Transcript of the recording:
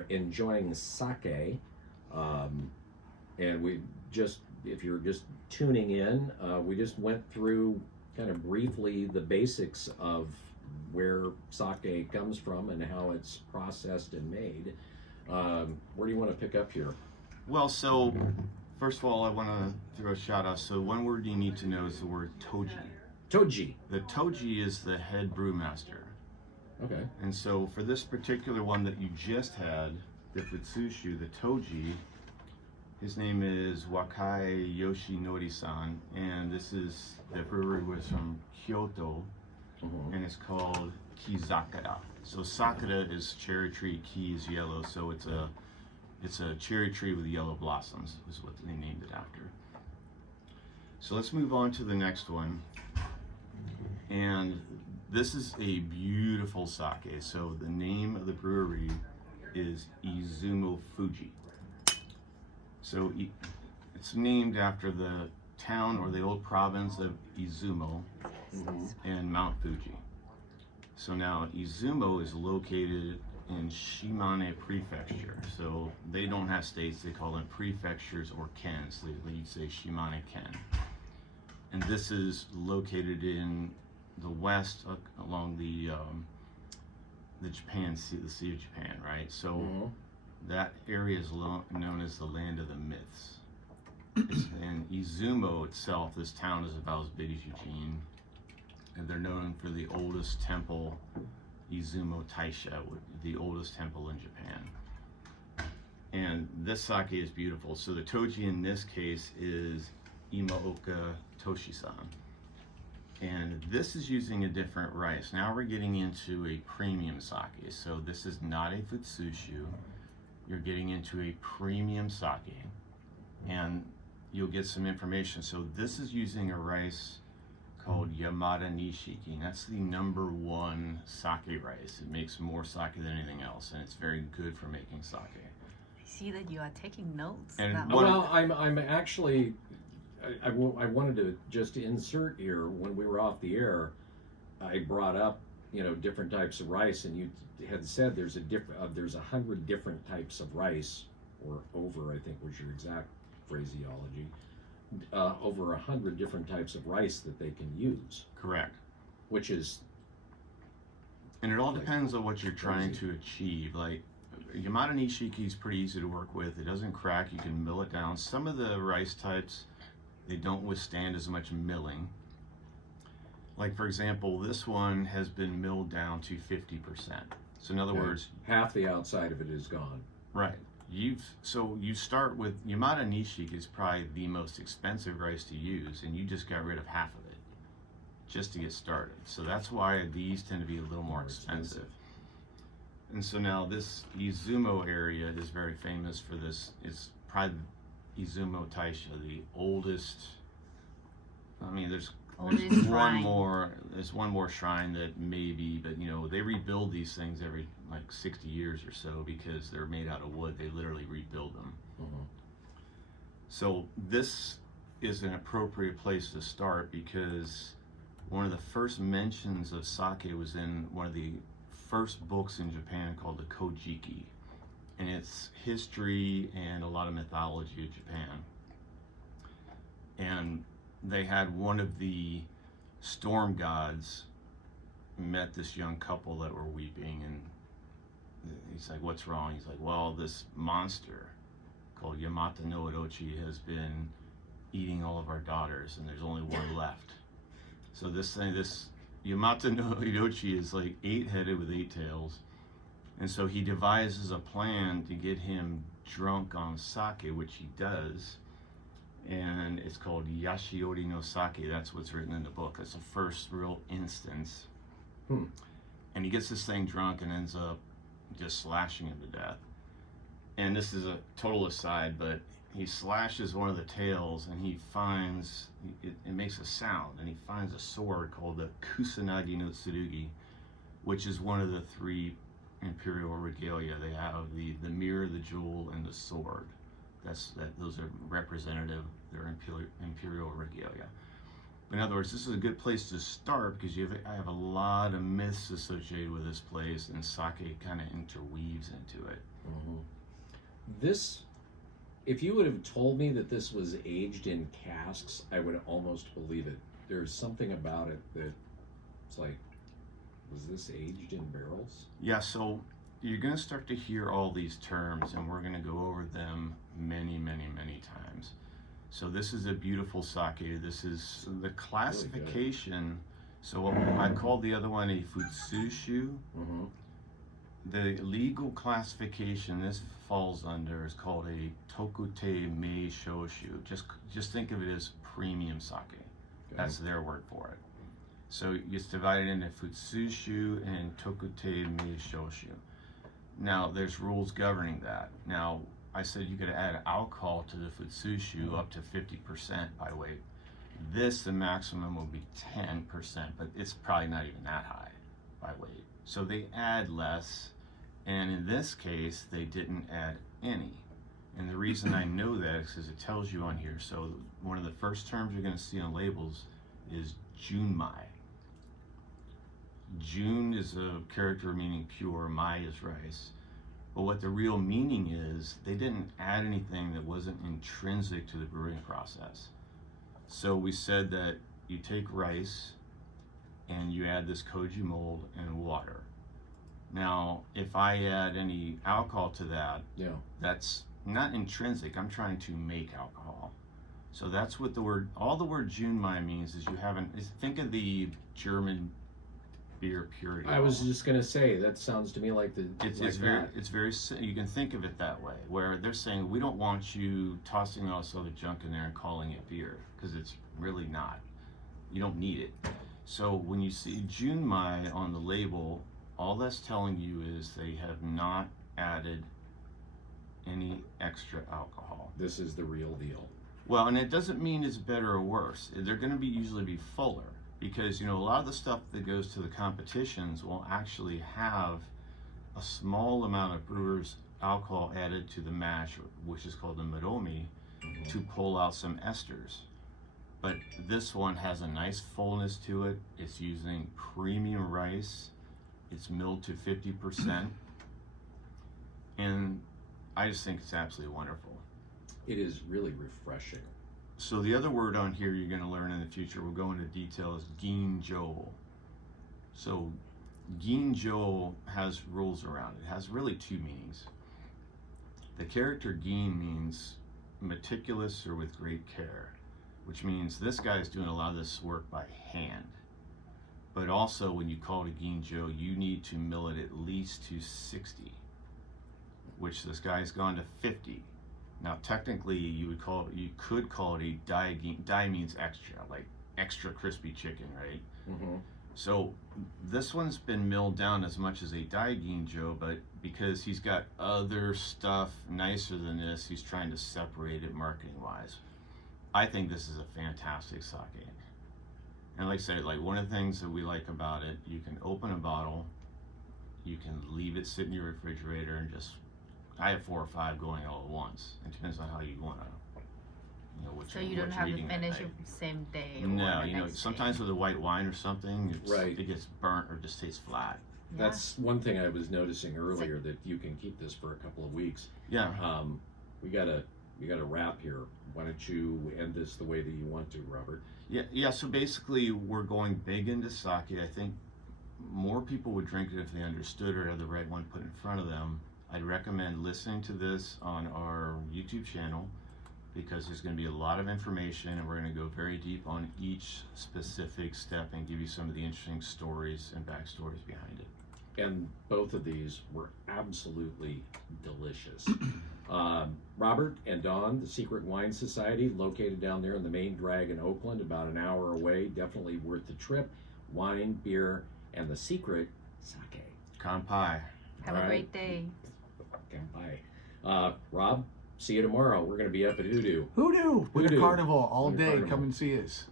are enjoying sake, and we just, if you're just tuning in, we just went through kind of briefly the basics of where sake comes from and how it's processed and made. Where do you want to pick up here? Well, so first of all, I want to throw a shout out. So one word you need to know is the word toji. Toji. The toji is the head brewmaster. Okay. And so for this particular one that you just had, the Futsushu, the toji, his name is Wakai Yoshinori-san, and the brewery was from Kyoto, and it's called Kizakura. So sakura is cherry tree, ki is yellow, so it's a cherry tree with yellow blossoms, is what they named it after. So let's move on to the next one. And this is a beautiful sake. So the name of the brewery is Izumo Fuji. So it's named after the town or the old province of Izumo and Mount Fuji. So now Izumo is located in Shimane Prefecture. So they don't have states, they call them prefectures or kens. You'd say Shimane Ken. And this is located in the west along the Japan Sea, the Sea of Japan, right? So that area is known as the land of the myths. And Izumo itself, this town is about as big as Eugene, and they're known for the oldest temple, Izumo Taisha, the oldest temple in Japan. And this sake is beautiful. So the toji in this case is Imaoka Toshisan. And this is using a different rice. Now we're getting into a premium sake. So this is not a futsushu. You're getting into a premium sake. And you'll get some information. So this is using a rice called Yamada Nishiki. And that's the #1 sake rice. It makes more sake than anything else. And it's very good for making sake. I see that you are taking notes. And well, I'm actually, I wanted to just insert here, when we were off the air, I brought up, different types of rice, and you had said there's 100 different types of rice, or over, I think was your exact phraseology, over 100 different types of rice that they can use. Correct. Which is, and it all depends on what you're trying to achieve. Like Yamada Nishiki is pretty easy to work with. It doesn't crack. You can mill it down. Some of the rice types, they don't withstand as much milling. Like for example, this one has been milled down to 50%. So in other words, half the outside of it is gone. Right. So you start with Yamada Nishiki is probably the most expensive rice to use, and you just got rid of half of it just to get started. So that's why these tend to be a little more expensive. And so now this Izumo area is very famous for this. It's probably Izumo Taisha, the oldest. I mean, there's one more shrine that maybe, but they rebuild these things every like 60 years or so because they're made out of wood. They literally rebuild them. So this is an appropriate place to start because one of the first mentions of sake was in one of the first books in Japan called the Kojiki, and it's history and a lot of mythology of Japan. And they had one of the storm gods met this young couple that were weeping, and he's like, "What's wrong?" He's like, "Well, this monster called Yamata no Orochi has been eating all of our daughters, and there's only one left." So this Yamata no Orochi is like 8-headed with 8 tails, and so he devises a plan to get him drunk on sake, which he does. And it's called Yashiori no Sake. That's what's written in the book. That's the first real instance. And he gets this thing drunk and ends up just slashing him to death. And this is a total aside, but he slashes one of the tails and he finds, it makes a sound, and he finds a sword called the Kusanagi no Tsurugi, which is one of the 3 imperial regalia. They have the mirror, the jewel, and the sword. Those are representative, they're imperial regalia. In other words, this is a good place to start because I have a lot of myths associated with this place, and sake kind of interweaves into it. Mm-hmm. This, if you would have told me that this was aged in casks, I would almost believe it. There's something about it that it's like, was this aged in barrels? Yeah, so you're going to start to hear all these terms, and we're going to go over them many, many, many times. So this is a beautiful sake. This is the classification. So I called the other one a futsushu. Mm-hmm. The legal classification this falls under is called a tokute mei shoshu. Just think of it as premium sake. Okay. That's their word for it. So it's divided into futsushu and tokute mei shoshu. Now there's rules governing that. Now I said you could add alcohol to the futsushu up to 50% by weight. This, the maximum will be 10%, but it's probably not even that high by weight. So they add less, and in this case, they didn't add any. And the reason I know that is because it tells you on here. So one of the first terms you're going to see on labels is junmai. Jun is a character meaning pure, mai is rice. But what the real meaning is, they didn't add anything that wasn't intrinsic to the brewing process. So we said that you take rice and you add this koji mold and water. Now, if I add any alcohol to that, Yeah. that's not intrinsic. I'm trying to make alcohol. So that's what all the word junmai means is think of the German beer purity. I was just gonna say that sounds to me like It's very you can think of it that way, where they're saying we don't want you tossing all this other junk in there and calling it beer, because it's really not. You don't need it. So when you see junmai on the label, all that's telling you is they have not added any extra alcohol. This is the real deal. Well, and it doesn't mean it's better or worse. They're going to usually be fuller. Because, a lot of the stuff that goes to the competitions will actually have a small amount of brewer's alcohol added to the mash, which is called the miromi, to pull out some esters. But this one has a nice fullness to it. It's using premium rice. It's milled to 50%. And I just think it's absolutely wonderful. It is really refreshing. So the other word on here you're going to learn in the future, we'll go into detail, is ginjo. So ginjo has rules around it. It has really two meanings. The character gin means meticulous or with great care, which means this guy is doing a lot of this work by hand. But also when you call it a ginjo, you need to mill it at least to 60, which this guy's gone to 50. Now, technically, you could call it a dai. Dai means extra, like extra crispy chicken, right? Mm-hmm. So this one's been milled down as much as a dai ginjo, but because he's got other stuff nicer than this, he's trying to separate it marketing-wise. I think this is a fantastic sake. And like I said, one of the things that we like about it, you can open a bottle, you can leave it sit in your refrigerator and I have 4 or 5 going all at once. It depends on how you want to, So you don't have to finish it the same day. No, sometimes with a white wine or something, Right. It gets burnt or just tastes flat. Yeah. That's one thing I was noticing earlier, that you can keep this for a couple of weeks. Yeah. We gotta wrap here. Why don't you end this the way that you want to, Robert? Yeah. So basically, we're going big into sake. I think more people would drink it if they understood or had the right one put in front of them. I'd recommend listening to this on our YouTube channel, because there's going to be a lot of information and we're going to go very deep on each specific step and give you some of the interesting stories and backstories behind it. And both of these were absolutely delicious. Robert and Dawn, the Secret Wine Society, located down there in the main drag in Oakland, about an hour away. Definitely worth the trip. Wine, beer, and the secret, sake. Kanpai. Have a great day. Bye. Rob, see you tomorrow. We're going to be up at Hoodoo. Hoodoo with Hoodoo. a carnival all With a day. carnival. Come and see us.